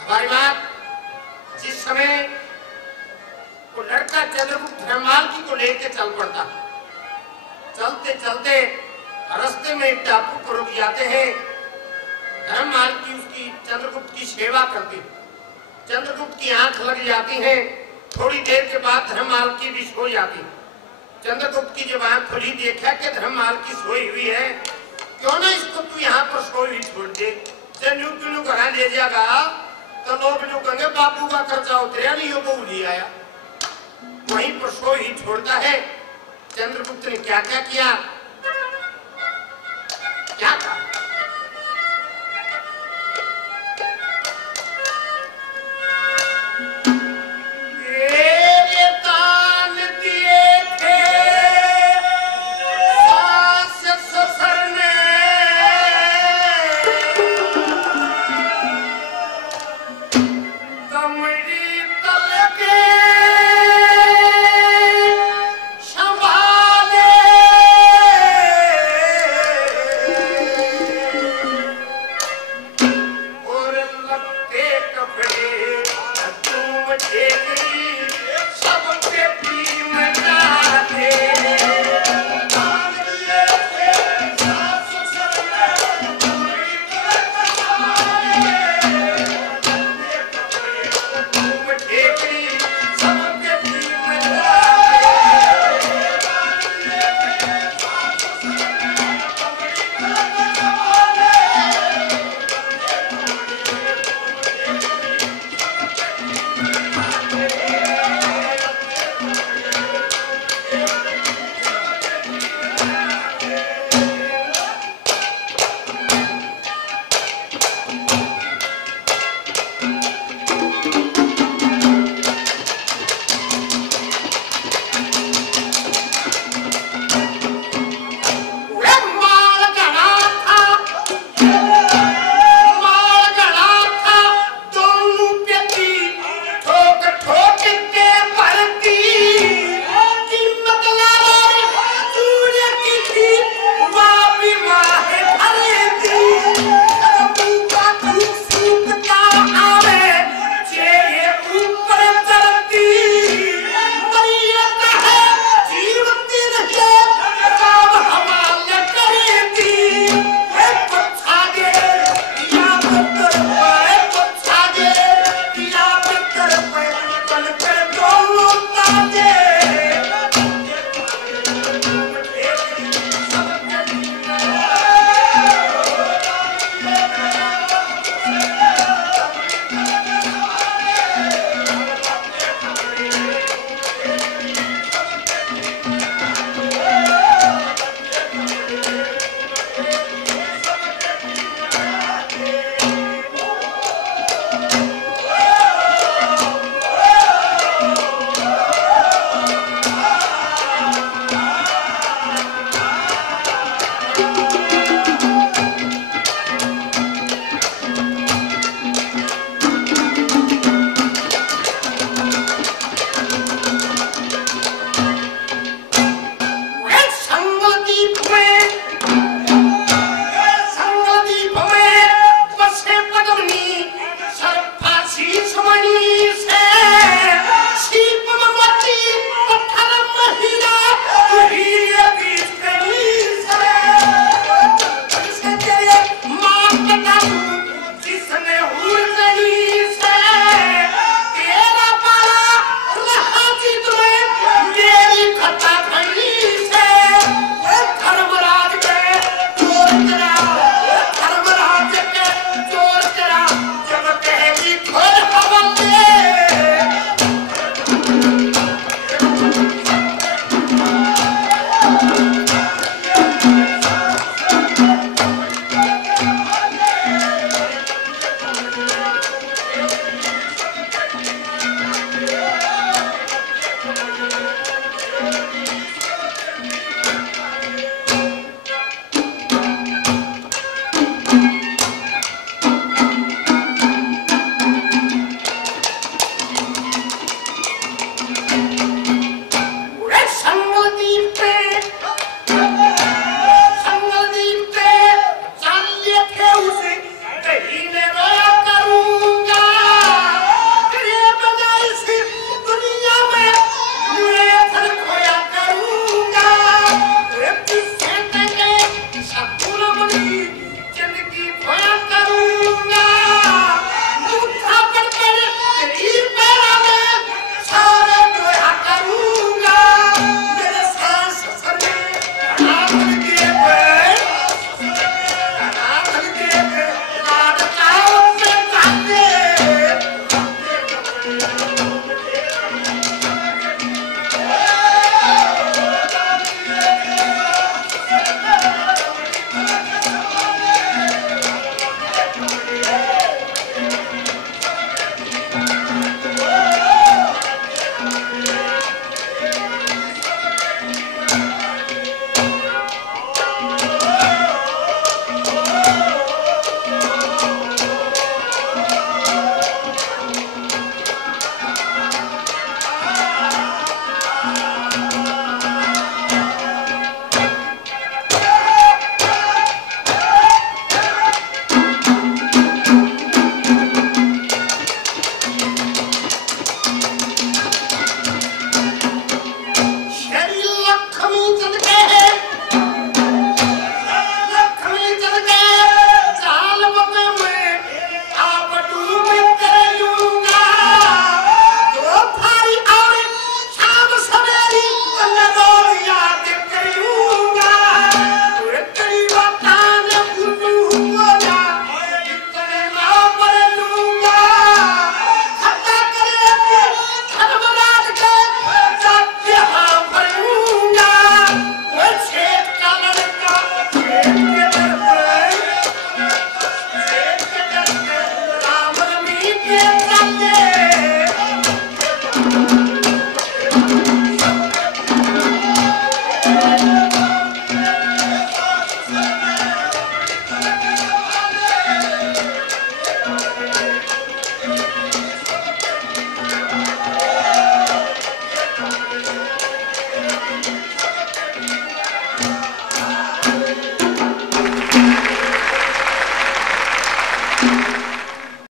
हमारी बात जिस समय वो लड़का चंद्रगुप्त धर्ममालकी को लेकर चल पड़ता, चलते चलते रास्ते में एक टापू पर रुक जाते हैं। धर्ममालकी उसकी चंद्रगुप्त की सेवा करती, चंद्रगुप्त की आंख लग जाती है। थोड़ी देर के बाद धर्ममालकी भी सो जाती। चंद्रगुप्त की जब आंख खुली, देखा कि धर्ममालकी सोई हुई है, क्यों ना इसको तू यहाँ पर सोई हुई छोड़ दे, चंद्रगुप्त घर ले जाएगा तो लोग जो कहेंगे बापू का खर्चा उतरा नहीं, वो बहू ले आया। वहीं पर सोई ही छोड़ता है। चंद्रगुप्त ने क्या क्या किया, क्या कहा? है।